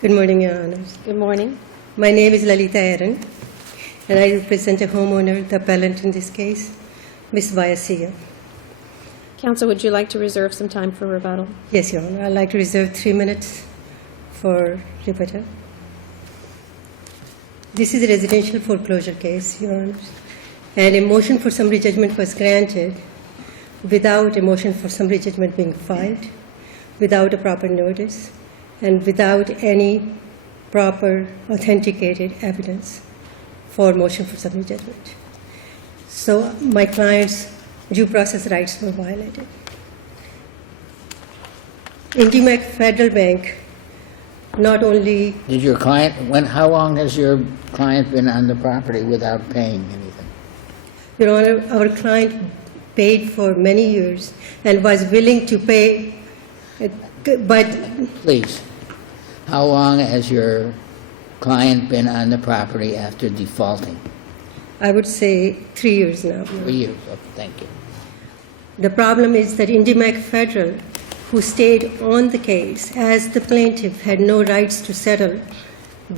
Good morning, Your Honors. Good morning. My name is Lalita Aaron, and I represent a homeowner, the appellant in this case, Ms. Vallecillo. Counsel, would you like to reserve some time for rebuttal? Yes, Your Honor. I'd like to reserve 3 minutes for rebuttal. This is a residential foreclosure case, Your Honors, and a motion for summary judgment was granted without a motion for summary judgment being filed, without a proper notice, and without any proper authenticated evidence for motion for summary judgment. So my client's due process rights were violated. IndyMac Federal Bank not only... Did your client, how long has your client been on the property without paying anything? Your Honor, our client paid for many years and was willing to pay, but... Please, how long has your client been on the property after defaulting? I would say 3 years now. 3 years, okay, thank you. The problem is that IndyMac Federal, who stayed on the case as the plaintiff had no rights to settle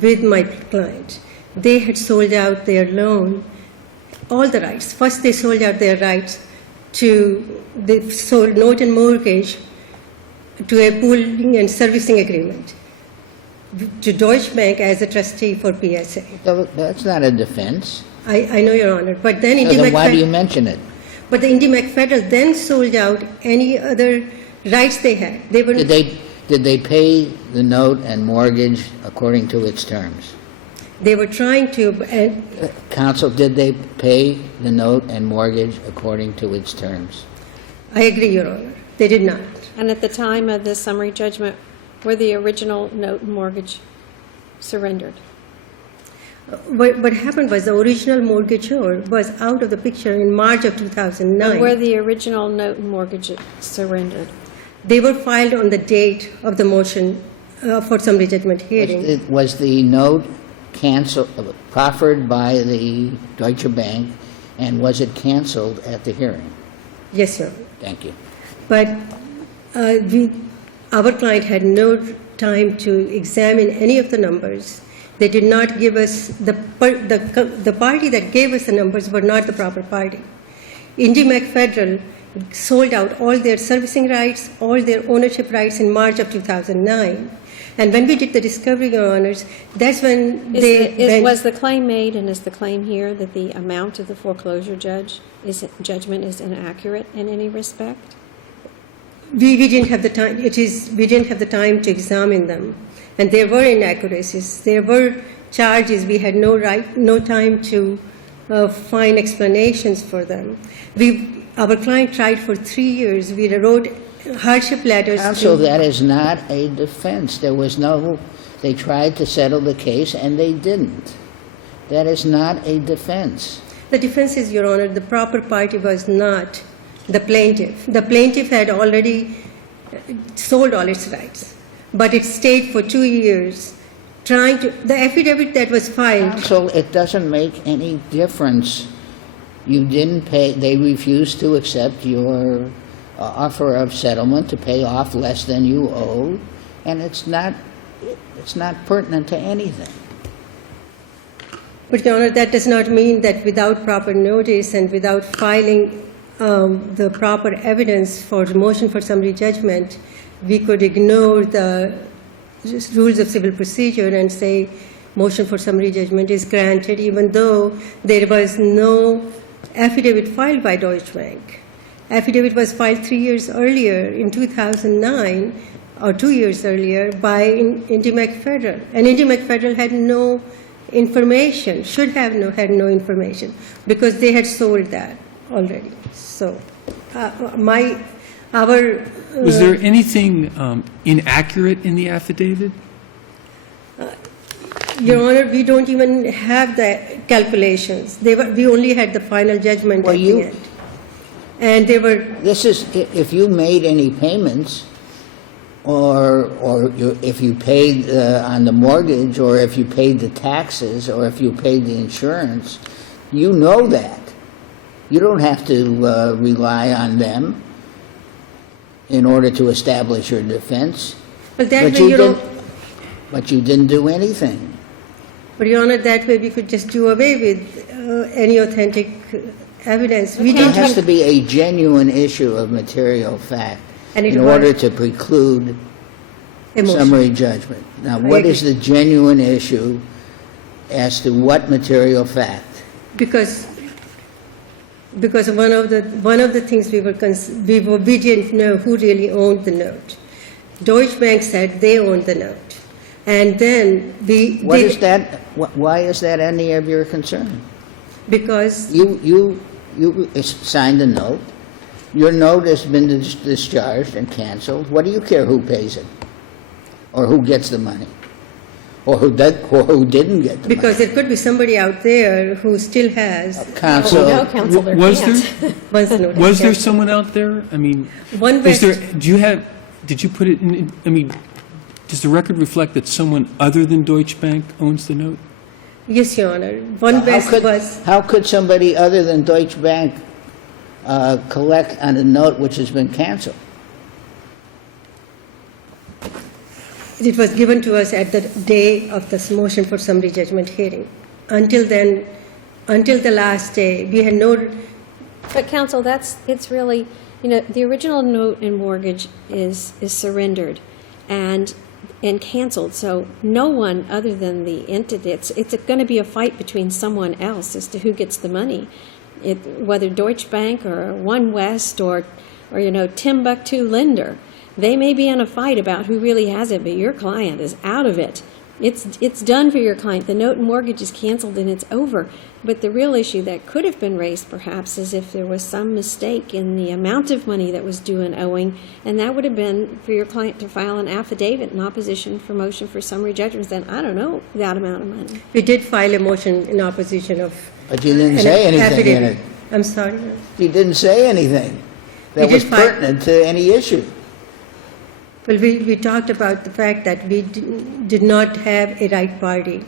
with my client, they had sold out their loan, all the rights. First they sold out their rights they sold note and mortgage to a pooling and servicing agreement to Deutsche Bank as a trustee for PSA. So that's not a defense. I know, Your Honor, but then So then why do you mention it? But the IndyMac Federal then sold out any other rights they had. They were Did they pay the note and mortgage according to its terms? They were trying to, and Counsel, did they pay the note and mortgage according to its terms? I agree, Your Honor, they did not. And at the time of the summary judgment, were the original note and mortgage surrendered? What happened was the original mortgagor was out of the picture in March of 2009. And were the original note and mortgage surrendered? They were filed on the date of the motion for summary judgment hearing. Was the note proffered by the Deutsche Bank, and was it canceled at the hearing? Yes, sir. Thank you. But our client had no time to examine any of the numbers. They did not give us, the party that gave us the numbers were not the proper party. IndyMac Federal sold out all their servicing rights, all their ownership rights in March of 2009. And when we did the discovery, Your Honors, that's when was the claim made, and is the claim here that the amount of the foreclosure judgment is inaccurate in any respect? We didn't have the time. We didn't have the time to examine them, and there were inaccuracies. There were charges. We had no time to find explanations for them. Our client tried for 3 years. We wrote hardship letters. Counsel, that is not a defense. They tried to settle the case and they didn't. That is not a defense. The defense is, Your Honor, the proper party was not the plaintiff. The plaintiff had already sold all its rights, but it stayed for 2 years the affidavit that was filed. Counsel, it doesn't make any difference. You didn't pay, they refused to accept your offer of settlement to pay off less than you owed, and it's not pertinent to anything. But, Your Honor, that does not mean that without proper notice and without filing the proper evidence for the motion for summary judgment, we could ignore the rules of civil procedure and say motion for summary judgment is granted, even though there was no affidavit filed by Deutsche Bank. Affidavit was filed 3 years earlier in 2009, or 2 years earlier, by IndyMac Federal. And IndyMac Federal had no information, had no information, because they had sold that already. So, was there anything inaccurate in the affidavit? Your Honor, we don't even have the calculations. We only had the final judgment at the end. And they were... This is, if you made any payments, or if you paid on the mortgage, or if you paid the taxes, or if you paid the insurance, you know that. You don't have to rely on them in order to establish your defense. But that way you don't... But you didn't do anything. But Your Honor, that way we could just do away with any authentic evidence. We There didn't has to have, be a genuine issue of material fact And it in order was. to preclude emotion. summary judgment. Now, I what agree. is the genuine issue as to what material fact? Because one of the things we didn't know who really owned the note. Deutsche Bank said they owned the note, and then What is that? Why is that any of your concern? because You signed a note. Your note has been discharged and canceled. What do you care who pays it? Or who gets the money? Or who didn't get the money? because there could be somebody out there who still has Counsel, No, counsel, there Was can't. there, once the note. was is there canceled. someone out there? I mean, One is there, West, did you put it in, I mean, does the record reflect that someone other than Deutsche Bank owns the note? yes, Your Honor. One West was how could somebody other than Deutsche Bank collect on a note which has been canceled? it was given to us at the day of this motion for summary judgment hearing. Until then, until the last day, we had no. But counsel, it's really, the original note and mortgage is surrendered and canceled, so no one other than the entity, it's going to be a fight between someone else as to who gets the money. Whether Deutsche Bank or One West or Timbuktu lender, they may be in a fight about who really has it, but your client is out of it. It's done for your client. The note and mortgage is canceled and it's over. But the real issue that could have been raised perhaps is if there was some mistake in the amount of money that was due and owing, and that would have been for your client to file an affidavit in opposition for motion for summary judgment, then I don't know that amount of money. We did file a motion in opposition of. But you didn't an say anything in affidavit. it. I'm sorry. You didn't say anything that We was did file- pertinent to any issue. Well, we talked about the fact that we did not have a right party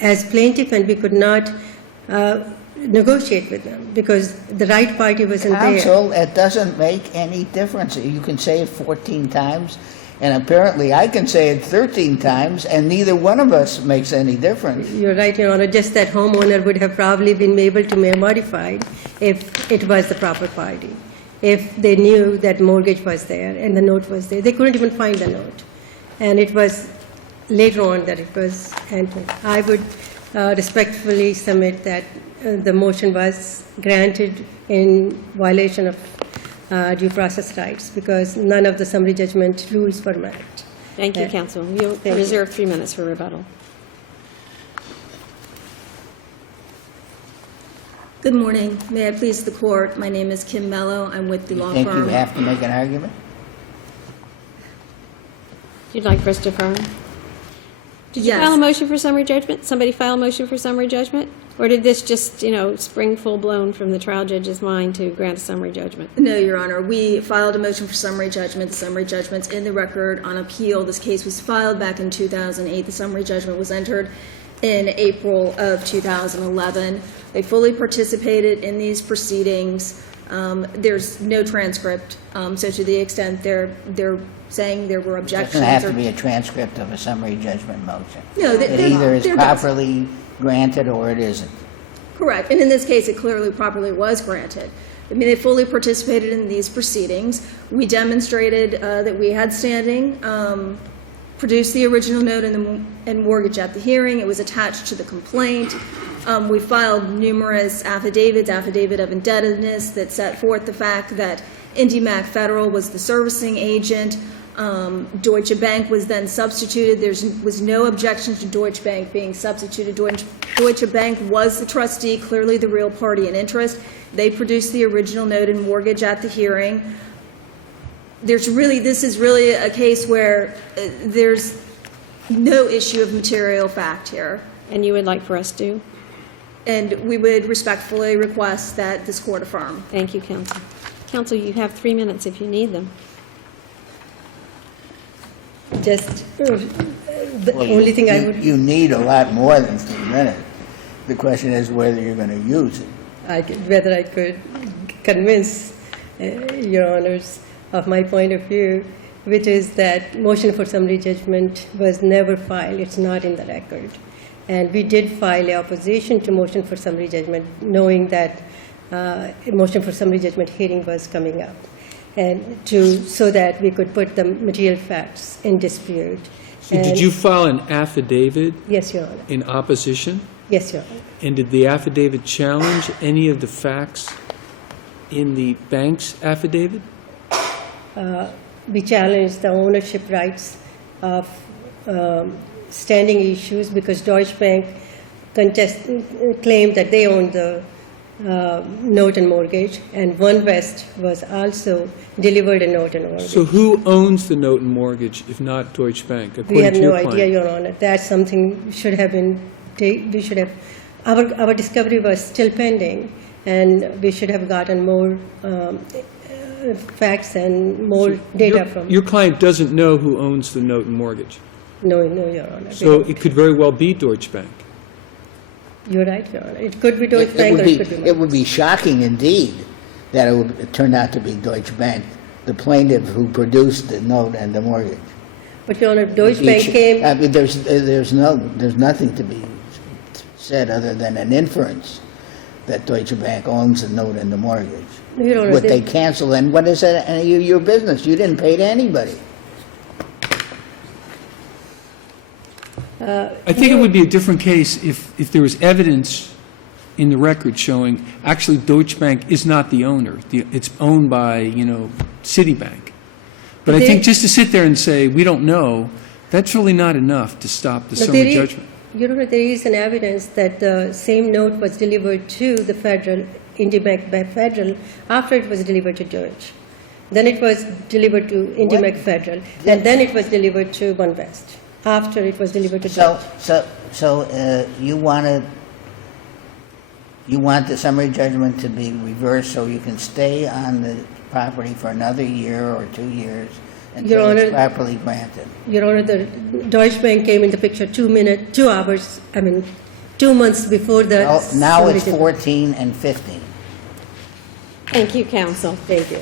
as plaintiff, and we could not negotiate with them because the right party wasn't there. Counsel, it doesn't make any difference. You can say it 14 times, and apparently I can say it 13 times, and neither one of us makes any difference. You're right, Your Honor. Just that homeowner would have probably been able to modify if it was the proper party. If they knew that mortgage was there and the note was there. They couldn't even find the note. And it was later on that it was entered. I would respectfully submit that the motion was granted in violation of due process rights because none of the summary judgment rules were met. Thank you, counsel. You you. reserve 3 minutes for rebuttal. Good morning. May I please the court? My name is Kim Mello. I'm with the law Think you firm. have to make an argument? You'd like for us to affirm? Did you Yes. file a motion for summary judgment? Somebody file a motion for summary judgment? Or did this just, spring full-blown from the trial judge's mind to grant a summary judgment? No, Your Honor. We filed a motion for summary judgment. The summary judgment's in the record on appeal. This case was filed back in 2008. The summary judgment was entered in April of 2011. They fully participated in these proceedings. There's no transcript, so to the extent they're saying there were It objections. doesn't have or- to be a transcript of a summary judgment motion. No, It either is there does. properly granted or it isn't. Correct, and in this case, it clearly properly was granted. I mean, they fully participated in these proceedings. We demonstrated that we had standing, produced the original note and mortgage at the hearing. It was attached to the complaint. We filed numerous affidavits, affidavit of indebtedness that set forth the fact that IndyMac Federal was the servicing agent. Deutsche Bank was then substituted. There was no objection to Deutsche Bank being substituted. Deutsche Bank was the trustee, clearly the real party in interest. They produced the original note and mortgage at the hearing. This is really a case where there's no issue of material fact here. And you would like for us to? And we would respectfully request that this court affirm. Thank you, counsel. Counsel, you have 3 minutes if you need them. Just the Well, only thing I would. You need a lot more than 3 minutes. The question is whether you're going to use it. Whether I could convince Your Honors of my point of view. which is that motion for summary judgment was never filed. It's not in the record. And we did file a opposition to motion for summary judgment, knowing that a motion for summary judgment hearing was coming up, and so that we could put the material facts in dispute. So did And- you file an affidavit Yes, Your Honor. in opposition? Yes, Your Honor. And did the affidavit challenge any of the facts in the bank's affidavit? We challenged the ownership rights of standing issues because Deutsche Bank claimed that they owned the note and mortgage, and One West was also delivered a note and mortgage. So who owns the note and mortgage if not Deutsche Bank, We according have to no your idea, client? Your Honor. That's something should have been, we should have, our discovery was still pending, and we should have gotten more facts and more data from. Your client doesn't know who owns the note and mortgage. No, Your Honor. We So don't. it could very well be Deutsche Bank. You're right, Your Honor. It could be Deutsche Bank or it could be. It would be shocking indeed that it turned out to be Deutsche Bank, the plaintiff who produced the note and the mortgage. But Your Honor, Deutsche Bank came, I mean, there's nothing to be said other than an inference that Deutsche Bank owns the note and the mortgage. Your Honor, What they cancel, and what is that, and your business? You didn't pay to anybody. I think it would be a different case if there was evidence in the record showing actually Deutsche Bank is not the owner. It's owned by, Citibank. But I think just to sit there and say, we don't know, that's really not enough to stop the No, summary there is- judgment. Your Honor, there is an evidence that the same note was delivered to the federal, IndyMac by federal, after it was delivered to Deutsche. Then it was delivered to IndyMac Federal, and then it was delivered to One West, after it was delivered to Deutsche. So you want the summary judgment to be reversed so you can stay on the property for another year or 2 years Your until it's Honor- properly granted? Your Honor, the Deutsche Bank came in the picture 2 months before the. Now summary it's judgment. 14 and 15. Thank you, counsel. Thank you.